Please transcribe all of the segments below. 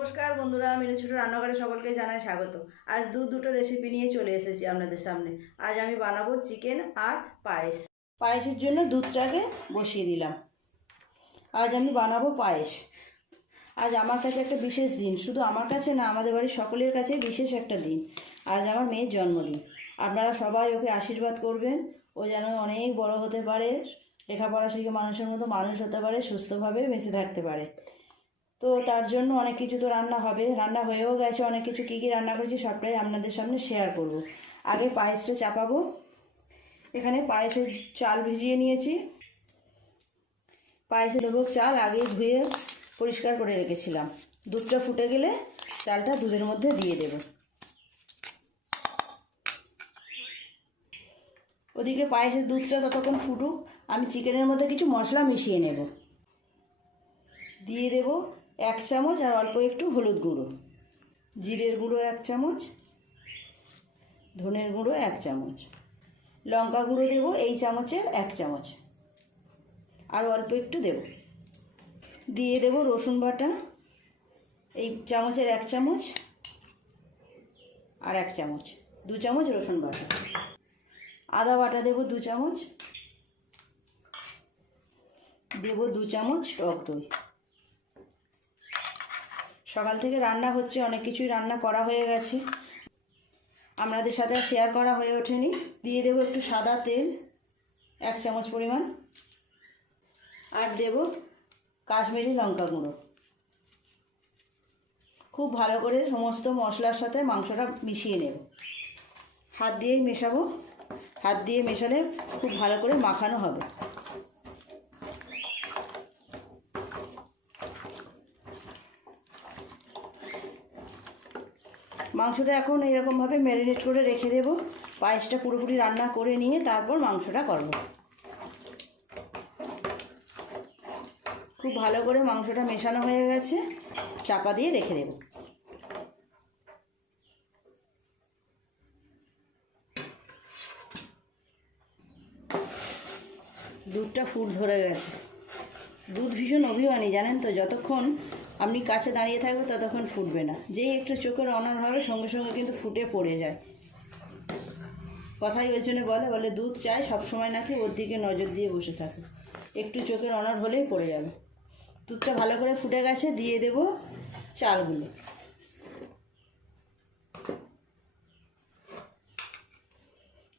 নমস্কার বন্ধুরা, মিনু ছোট রান্নাঘরে সকলকে জানাই স্বাগত। আজ দুটো রেসিপি নিয়ে চলে এসেছি আপনাদের সামনে। আজ আমি বানাবো চিকেন আর পায়েস। পায়েসের জন্য দুধটাকে বসিয়ে দিলাম। আজ আমি বানাবো পায়েস। আজ আমার কাছে একটা বিশেষ দিন, শুধু আমার কাছে না, আমাদের বাড়ির সকলের কাছে বিশেষ একটা দিন। আজ আমার মেয়ের জন্মদিন। আপনারা সবাই ওকে আশীর্বাদ করবেন, ও যেন অনেক বড় হতে পারে, লেখাপড়া শিখে মানুষের মতো মানুষ হতে পারে, সুস্থভাবে বেঁচে থাকতে পারে। তো তার জন্য অনেক কিছু তো রান্না হবে, রান্না হয়েও গেছে অনেক কিছু। কী কী রান্না করেছি সবটাই আপনাদের সামনে শেয়ার করব। আগে পায়েসটা চাপাবো। এখানে পায়েসের চাল ভিজিয়ে নিয়েছি। পায়েসে দেবো চাল আগেই ধুয়ে পরিষ্কার করে রেখেছিলাম। দুধটা ফুটে গেলে চালটা দুধের মধ্যে দিয়ে দেব। ওদিকে পায়েসের দুধটা ততক্ষণ ফুটুক, আমি চিকেনের মধ্যে কিছু মশলা মিশিয়ে নেব। দিয়ে দেব 1 চামচ আর অল্প একটু হলুদ গুঁড়ো, জিরের গুঁড়ো 1 চামচ, ধনের গুঁড়ো 1 চামচ, লঙ্কা গুঁড়ো দেব এই চামচের 1 চামচ, আর অল্প একটু দেব। দিয়ে দেব রসুন বাটা এই চামচের 1 চামচ আর 1 চামচ, 2 চামচ রসুন বাটা। আদা বাটা দেব 2 চামচ, দেব 2 চামচ টক দই। সকাল থেকে রান্না হচ্ছে, অনেক কিছুই রান্না করা হয়ে গেছে, আপনাদের সাথে শেয়ার করা হয়ে ওঠেনি। দিয়ে দেব একটু সাদা তেল 1 চামচ পরিমাণ, আর দেব কাশ্মীরি লঙ্কা গুঁড়ো। খুব ভালো করে সমস্ত মশলার সাথে মাংসটা মিশিয়ে নেব। হাত দিয়েই মেশাবো, হাত দিয়ে মেশালে খুব ভালো করে মাখানো হবে। মাংসটা এখন এরকমভাবে ম্যারিনেট করে রেখে দেব। পায়েসটা পুরোপুরি রান্না করে নিয়ে তারপর মাংসটা করব। খুব ভালো করে মাংসটা মেশানো হয়ে গেছে, চাপা দিয়ে রেখে দেব। দুধটা ফুট ধরে গেছে। দুধ ভীষণ অভিমানী জানেন তো, যতক্ষণ আপনি কাছে দাঁড়িয়ে থাকবে ততক্ষণ ফুটবে না। যেই একটু চোখের অনড় হবে সঙ্গে সঙ্গে কিন্তু ফুটে পড়ে যায়। কথাই ওই জন্য বলে দুধ চাই সবসময় নাকি ওর দিকে নজর দিয়ে বসে থাকে, একটু চোখের অনড় হলেই পড়ে যাবে। দুধটা ভালো করে ফুটে গেছে, দিয়ে দেব চালগুলো।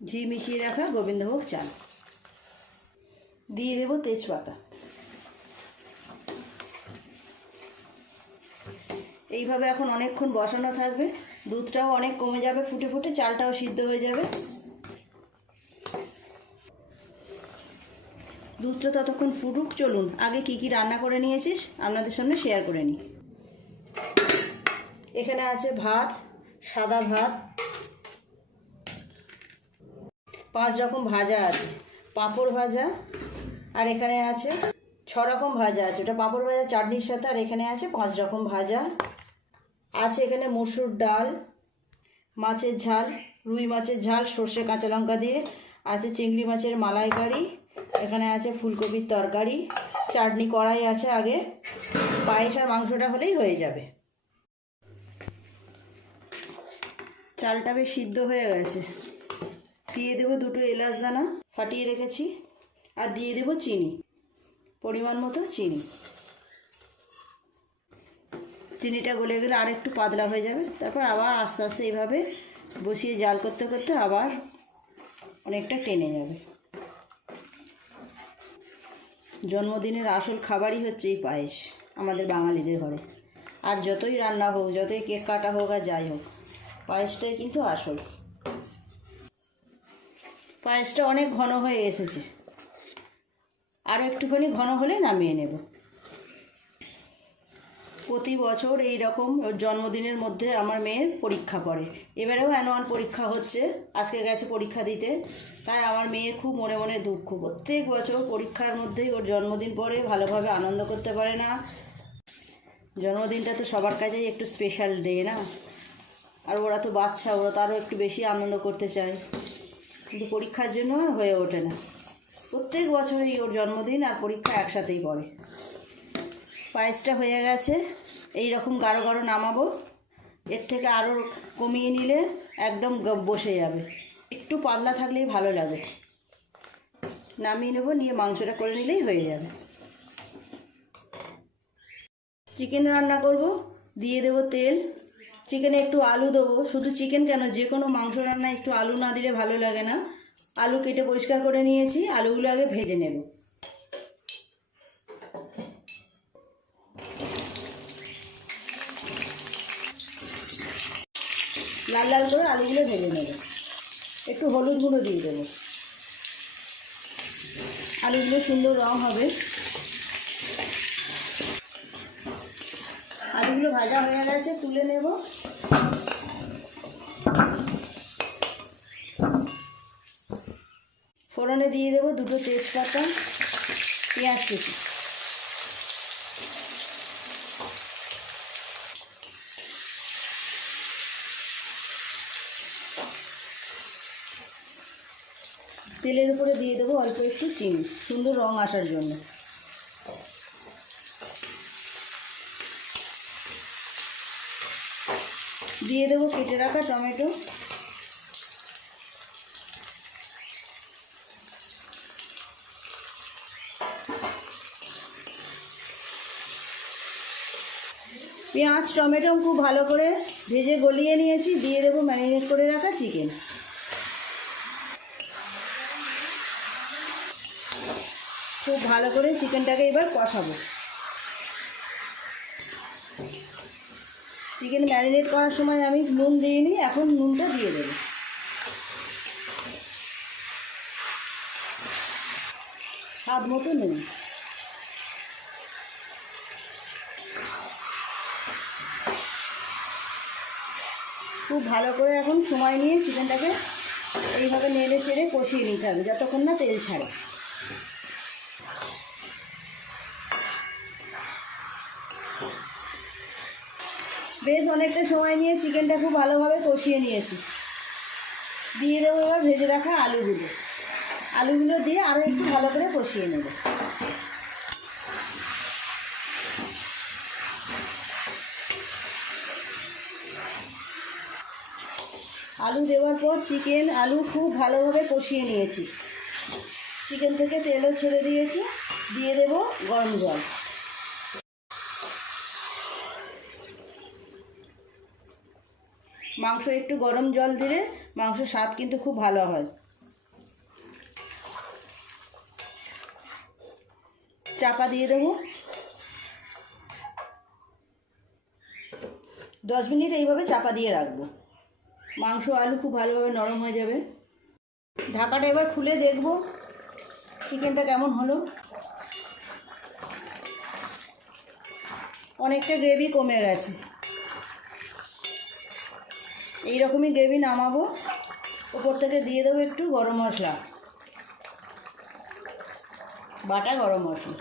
ঘি মিশিয়ে রাখা গোবিন্দভোগ চাল, দিয়ে দেব তেজপাতা। এইভাবে এখন অনেকক্ষণ বসানো থাকবে। দুধটাও অনেক কমে যাবে ফুটে ফুটে, চালটাও সিদ্ধ হয়ে যাবে। দুধটা ততক্ষণ ফুটুক। চলুন আগে কি কি রান্না করে নিয়েছিস আপনাদের সামনে শেয়ার করে নিই। এখানে আছে ভাত, সাদা ভাত, 5 রকম ভাজা আছে, পাঁপড় ভাজা, আর এখানে আছে 6 রকম ভাজা আছে। ওটা পাঁপড় ভাজা চাটনির সাথে, আর এখানে আছে 5 রকম ভাজা আছে। এখানে মসুর ডাল, মাছের ঝাল, রুই মাছের ঝাল সর্ষে কাঁচা লঙ্কা দিয়ে আছে, চিংড়ি মাছের মালাইকারি, এখানে আছে ফুলকপির তরকারি, চাটনি কড়াই আছে। আগে পায়েস আর মাংসটা হলেই হয়ে যাবে। চালটা বেশ সিদ্ধ হয়ে গেছে। দিয়ে দেবো 2টো এলাচ দানা ফাটিয়ে রেখেছি, আর দিয়ে দেবো চিনি, পরিমাণ মতো চিনি। চিনিটা গলে গেলে আর একটু পাতলা হয়ে যাবে, তারপর আবার আস্তে আস্তে এইভাবে বসিয়ে জাল করতে করতে আবার অনেকটা টেনে যাবে। জন্মদিনের আসল খাবারই হচ্ছে এই পায়েস আমাদের বাঙালিদের ঘরে। আর যতই রান্না হোক, যতই কেক কাটা হোক আর যাই হোক, পায়েসটাই কিন্তু আসল। পায়েসটা অনেক ঘন হয়ে এসেছে, আরও একটুখানি ঘন হলে নামিয়ে নেব। প্রতি বছর এই রকম ওর জন্মদিনের মধ্যে আমার মেয়ের পরীক্ষা পড়ে। এবারেও অ্যানুয়াল পরীক্ষা হচ্ছে, আজকে গেছে পরীক্ষা দিতে। তাই আমার মেয়ের খুব মনে মনে দুঃখ। প্রত্যেক বছর পরীক্ষার মধ্যেই ওর জন্মদিন পড়ে, ভালোভাবে আনন্দ করতে পারে না। জন্মদিনটা তো সবার কাছেই একটু স্পেশাল ডে না, আর ওরা তো বাচ্চা, ওরা তো আরও একটু বেশি আনন্দ করতে চায়, কিন্তু পরীক্ষার জন্য হয়ে ওঠে না। প্রত্যেক বছরই ওর জন্মদিন আর পরীক্ষা একসাথেই পড়ে। পায়েসটা হয়ে গেছে, এই রকম গাঢ় গাঢ় নামাবো। এর থেকে আরও কমিয়ে নিলে একদম বসে যাবে, একটু পাতলা থাকলেই ভালো লাগে। নামিয়ে নেবো, নিয়ে মাংসটা করে নিলেই হয়ে যাবে। চিকেন রান্না করব, দিয়ে দেবো তেল। চিকেনে একটু আলু দেবো, শুধু চিকেন কেন, যে কোনো মাংস রান্না একটু আলু না দিলে ভালো লাগে না। আলু কেটে পরিষ্কার করে নিয়েছি, আলুগুলো আগে ভেজে নেব। লাল লাল করে আলুগুলো ভেজে নেব। একটু হলুদ গুঁড়ো দিয়ে দেবো, আলুগুলো সুন্দর রং হবে। আলুগুলো ভাজা হয়ে গেছে, তুলে নেব। ফোড়নে দিয়ে দেবো 2টো তেজপাতা, পেঁয়াজ কুচি। তেলের উপরে দিয়ে দেবো অল্প একটু চিনি, সুন্দর রং আসার জন্য। দিয়ে দেবো কেটে রাখা টমেটো। পেঁয়াজ টমেটো খুব ভালো করে ভেজে গলিয়ে নিয়েছি, দিয়ে দেবো ম্যারিনেট করে রাখা চিকেন। খুব ভালো করে চিকেনটাকে এবার কষাবো। চিকেন ম্যারিনেট করার সময় আমি নুন দিইনি, এখন নুনটা দিয়ে দেবো। স্বাদ মতো নুন। খুব ভালো করে এখন সময় নিয়ে চিকেনটাকে এইভাবে নেড়ে চেড়ে কষিয়ে নিতে হবে যতক্ষণ না তেল ছাড়ে। বেশ অনেকটা সময় নিয়ে চিকেনটা খুব ভালোভাবে কষিয়ে নিয়েছি। দিয়ে দেবো এবার ভেজে রাখা আলুগুলো। আলুগুলো দিয়ে আরও একটু ভালো করে কষিয়ে নেব। আলু দেওয়ার পর চিকেন আলু খুব ভালোভাবে কষিয়ে নিয়েছি। চিকেন থেকে তেলও ছেড়ে দিয়েছি। দিয়ে দেব গরম জল। মাংস একটু গরম জল দিলে মাংসের স্বাদ কিন্তু খুব ভালো হয়। চাপা দিয়ে দেবো। 10 মিনিট এইভাবে চাপা দিয়ে রাখবো। মাংস আলু খুব ভালোভাবে নরম হয়ে যাবে। ঢাকাটা এবার খুলে দেখব চিকেনটা কেমন হলো। অনেকটা গ্রেভি কমে গেছে। এইরকমই গ্রেভি নামাবো। ওপর থেকে দিয়ে দেবো একটু গরম মশলা, বাটা গরম মশলা।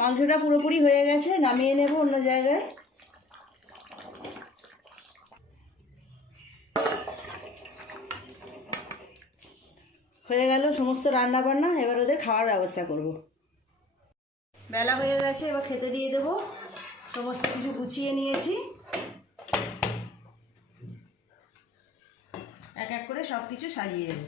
মাংসটা পুরোপুরি হয়ে গেছে, নামিয়ে নেব অন্য জায়গায়। হয়ে গেল সমস্ত রান্না বান্না, এবার ওদের খাওয়ার ব্যবস্থা করব। বেলা হয়ে গেছে, এবার খেতে দিয়ে দেব। সমস্ত কিছু গুছিয়ে নিয়েছি, এক এক করে সব কিছু সাজিয়ে দেব।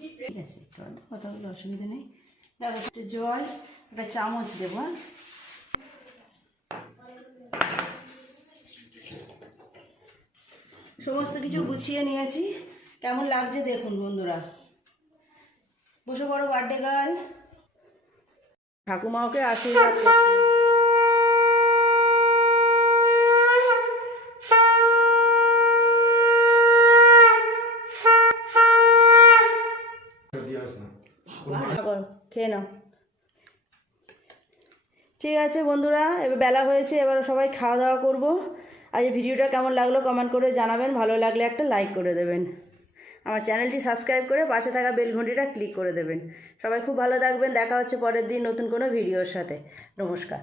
ঠিক আছে, কথা বলে অসুবিধা নেই। দেখো একটা জল, একটা চামচ দেবো। সমস্ত কিছু গুছিয়ে নিয়েছি। কেমন লাগছে দেখুন বন্ধুরা। বসে পড়ো বার্থডে গার্ল। ঠাকুমাকে আশীর্বাদ করছে। খেয়ে নাও। ঠিক আছে বন্ধুরা, এবার বেলা হয়েছে, এবার সবাই খাওয়া দাওয়া করব। আজ ভিডিওটা কেমন লাগলো কমেন্ট করে জানাবেন, ভালো লাগলে একটা লাইক করে দেবেন, আমার চ্যানেলটি সাবস্ক্রাইব করে পাশে থাকা বেল ঘন্টিটা ক্লিক করে দেবেন। সবাই খুব ভালো থাকবেন, দেখা হচ্ছে পরের দিন নতুন কোনো ভিডিওর সাথে। নমস্কার।